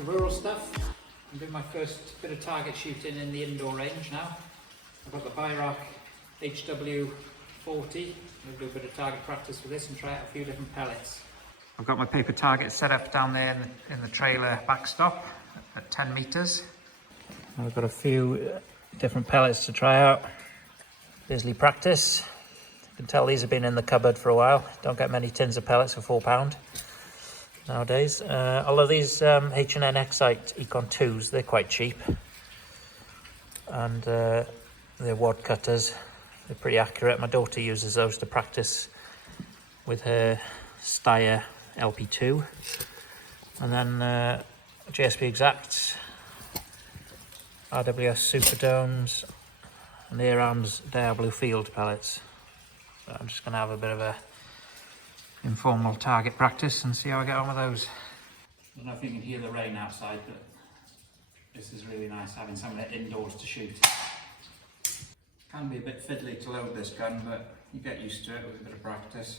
to rural stuff. I'm doing my first bit of target shooting in the indoor range now. I've got the HW40. I'll do a bit of target practice with this and try out a few different pellets. I've got my paper target set up down there in the trailer backstop at 10 metres. I've got a few different pellets to try out. Bisley practice. You can tell these have been in the cupboard for a while. Don't get many tins of pellets for £4 nowadays. Although these H&N Excite Econ 2s, they're quite cheap. And they're wad cutters. They're pretty accurate. My daughter uses those to practice with her Steyr LP2. And then GSP Exacts, RWS Superdomes, and Air Arms Diablo Field pellets. So I'm just going to have a bit of a informal target practice and see how I get on with those. I don't know if you can hear the rain outside, but this is really nice having something indoors to shoot. Can be a bit fiddly to load this gun, but you get used to it with a bit of practice.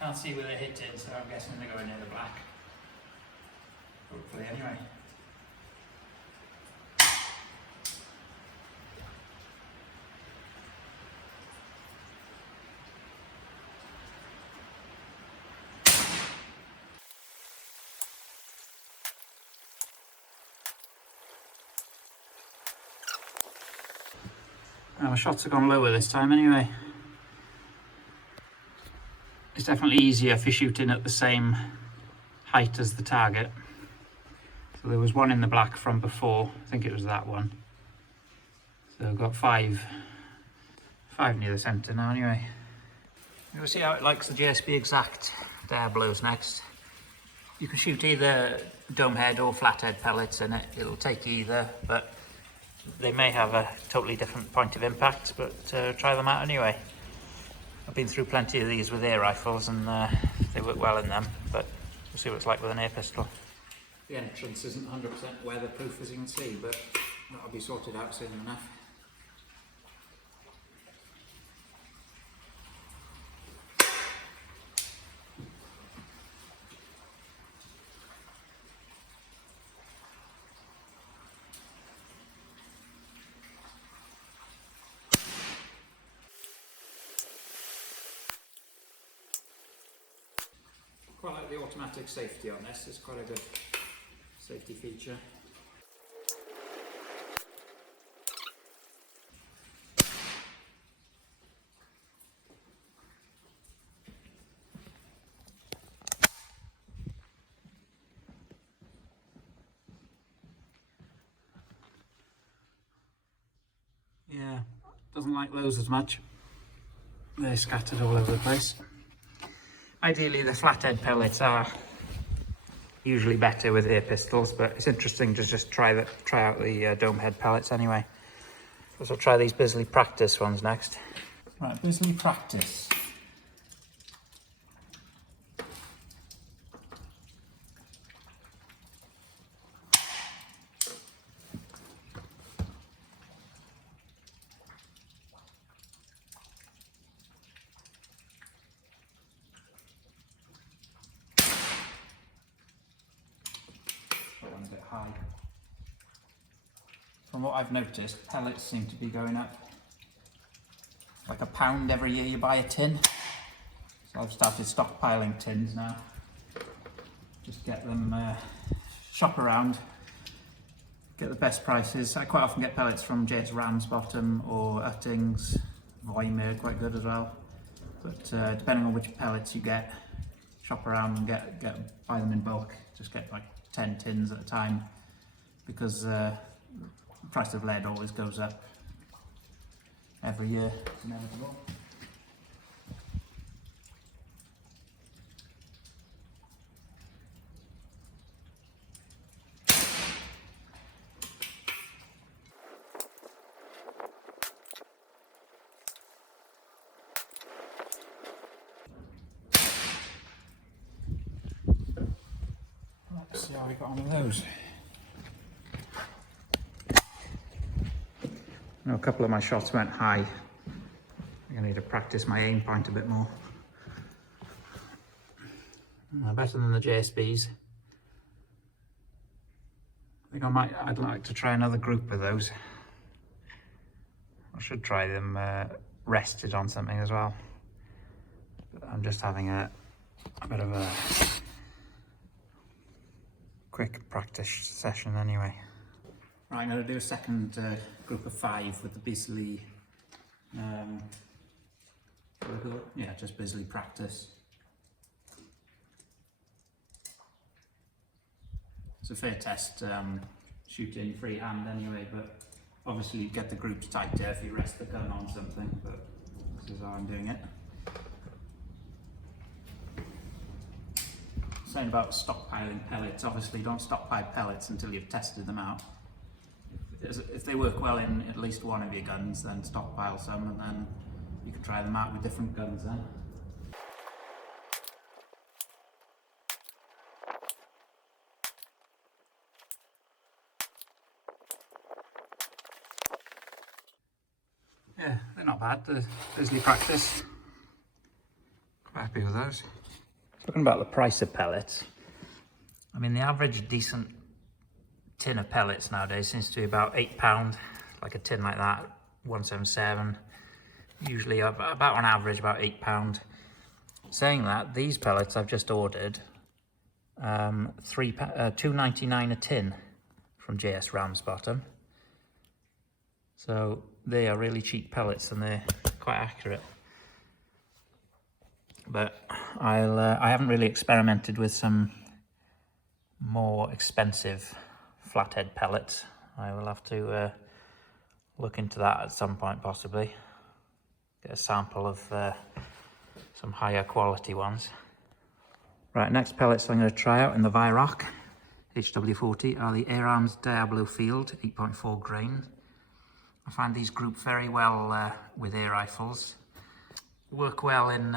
Can't see where they're hitting, so I'm guessing they're going near the black. Hopefully, anyway. My shots have gone lower this time anyway. It's definitely easier for shooting at the same height as the target. So there was one in the black from before, I think it was that one. So I've got five near the centre now anyway. We'll see how it likes the GSP Exact Diablos next. You can shoot either dome head or flathead pellets in it, it'll take either, but they may have a totally different point of impact, but try them out anyway. I've been through plenty of these with air rifles and they work well in them, but we'll see what it's like with an air pistol. The entrance isn't 100% weatherproof, as you can see, but that'll be sorted out soon enough. Quite like the automatic safety on this, it's quite a good safety feature. Yeah, doesn't like those as much. They're scattered all over the place. Ideally, the flathead pellets are usually better with air pistols, but it's interesting to just try out the dome head pellets anyway. So I'll try these Bisley practice ones next. Right, Bisley practice. A bit high. From what I've noticed, pellets seem to be going up like £1 every year you buy a tin. So I've started stockpiling tins now. Just get them, shop around, get the best prices. I quite often get pellets from JS Ramsbottom or Uttings, Voimer, quite good as well. But depending on which pellets you get, shop around and buy them in bulk. Just get like 10 tins at a time, because the price of lead always goes up every year. It's inevitable. Let's see how we got on with those. I know a couple of my shots went high. I need to practice my aim point a bit more. Better than the JSBs. I think I'd like to try another group of those. I should try them rested on something as well. But I'm just having a bit of a quick practice session anyway. Right, I'm going to do a second group of 5 with the Bisley, just Bisley practice. It's a fair test shooting freehand anyway, but obviously you get the groups tighter if you rest the gun on something, but this is how I'm doing it. Saying about stockpiling pellets, obviously don't stockpile pellets until you've tested them out. If they work well in at least one of your guns, then stockpile some and then you can try them out with different guns then. Yeah, they're not bad, the Bisley practice. Quite happy with those. Talking about the price of pellets, I mean the average decent tin of pellets nowadays seems to be about £8, like a tin like that, 177, usually about on average about £8. Saying that, these pellets I've just ordered, £2.99 a tin from JS Ramsbottom. So they are really cheap pellets and they're quite accurate. But I haven't really experimented with some more expensive flathead pellets. I will have to look into that at some point possibly. Get a sample of some higher quality ones. Right, next pellets I'm going to try out in the Viroc HW40 are the Air Arms Diablo Field 8.4 grain. I find these group very well with air rifles. Work well in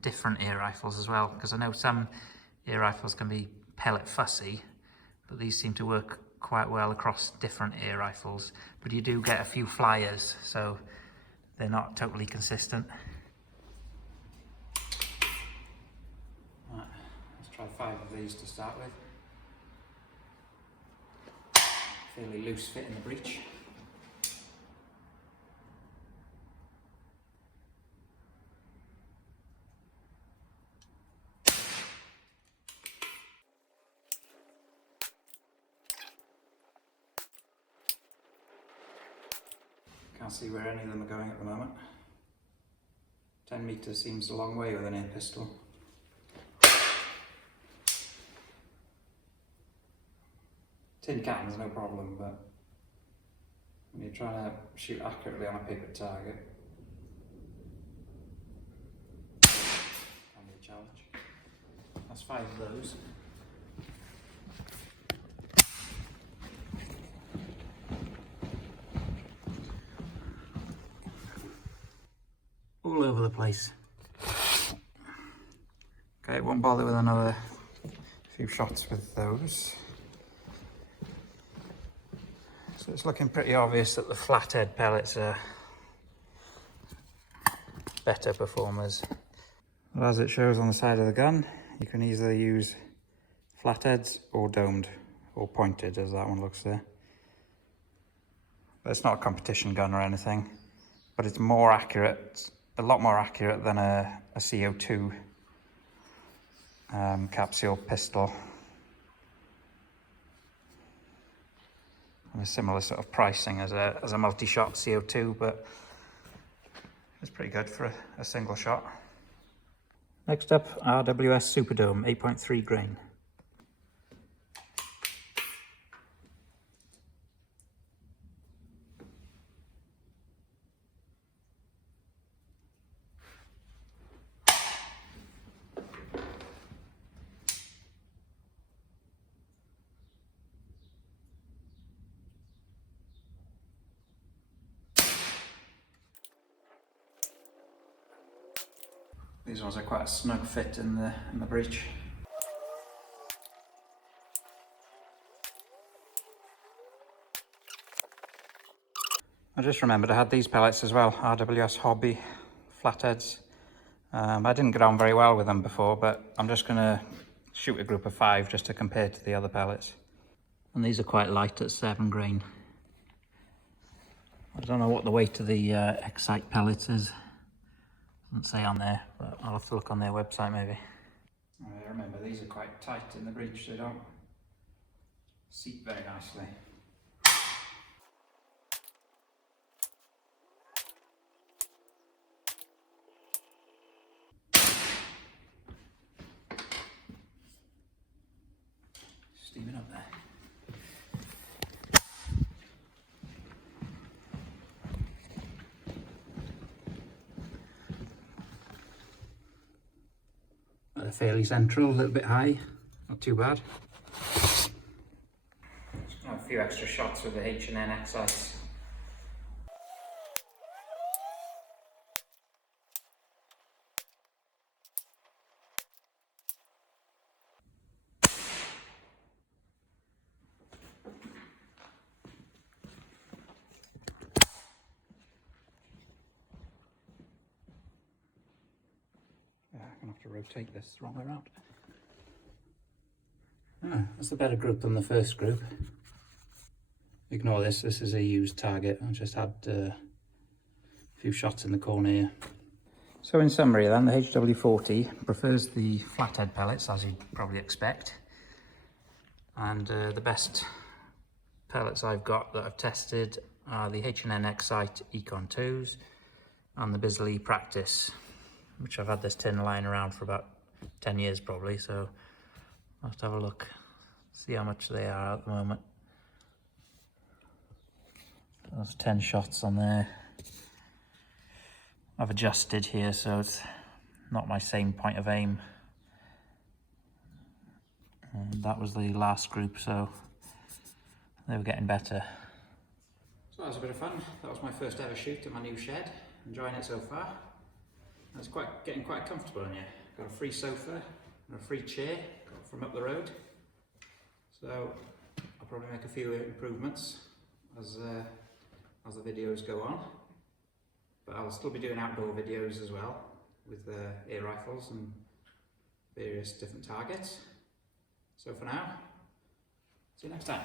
different air rifles as well, because I know some air rifles can be pellet fussy, but these seem to work quite well across different air rifles. But you do get a few flyers, so they're not totally consistent. Right, let's try 5 of these to start with. Fairly loose fit in the breech. Can't see where any of them are going at the moment. 10 metres seems a long way with an air pistol. Tin cans, no problem, but when you're trying to shoot accurately on a paper target, can be a challenge. That's 5 of those. All over the place. Okay, won't bother with another few shots with those. So it's looking pretty obvious that the flathead pellets are better performers. But as it shows on the side of the gun, you can easily use flatheads or domed or pointed, as that one looks there. But it's not a competition gun or anything, but it's more accurate, a lot more accurate than a CO2 capsule pistol. And a similar sort of pricing as a multi-shot CO2, but it's pretty good for a single shot. Next up, RWS Superdome 8.3 grain. These ones are quite a snug fit in the breech. I just remembered I had these pellets as well, HW40 flatheads. I didn't get on very well with them before, but I'm just going to shoot a group of 5 just to compare to the other pellets. And these are quite light at 7 grain. I don't know what the weight of the Excite pellets is. Doesn't say on there, but I'll have to look on their website maybe. I remember these are quite tight in the breech, they don't seat very nicely. Steaming up there. They're fairly central, a little bit high, not too bad. A few extra shots with the H&N Excite. I'm going to have to rotate this the wrong way around. That's a better group than the first group. Ignore this, this is a used target. I just had a few shots in the corner here. So in summary then, the HW40 prefers the flathead pellets, as you'd probably expect. And the best pellets I've got that I've tested are the H&N Excite Econ 2s and the Bisley Practice, which I've had this tin lying around for about 10 years probably, so I'll have to have a look, see how much they are at the moment. There's 10 shots on there. I've adjusted here so it's not my same point of aim. And that was the last group, so they were getting better. So that was a bit of fun. That was my first ever shoot in my new shed. Enjoying it so far. It's getting quite comfortable in here. Got a free sofa and a free chair got from up the road. So I'll probably make a few improvements as the videos go on. But I'll still be doing outdoor videos as well with air rifles and various different targets. So for now, see you next time.